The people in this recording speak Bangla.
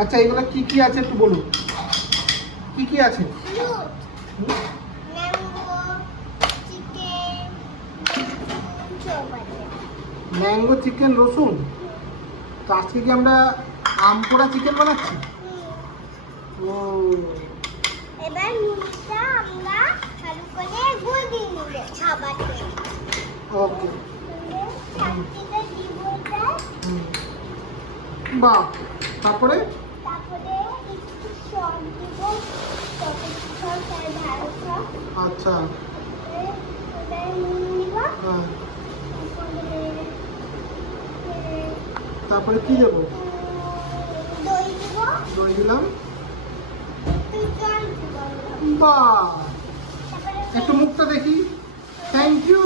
আচ্ছা এগুলো কি কি আছে একটু বলুন, কি কি আছে? ম্যাঙ্গো, চিকেন, রসুন। তো আজকে কি আমরা আম পোড়া চিকেন বানাচ্ছি? ও এবার নুনটা আমরা ভালো করে গুলিয়ে নিব খাবারে। ওকে। চাকতিটা দিব এটা। বাহ, তারপরে তারপরে একটু সস দিব, টমেটো সস আর ঝাল সস। আচ্ছা তারপরে নুন দিব। হ্যাঁ, তারপরে তারপরে কি দেবো? দই দিব, দই দিলাম। একটু জল দিব। বাহ, তারপরে একটু মুখটা দেখি। Thank you.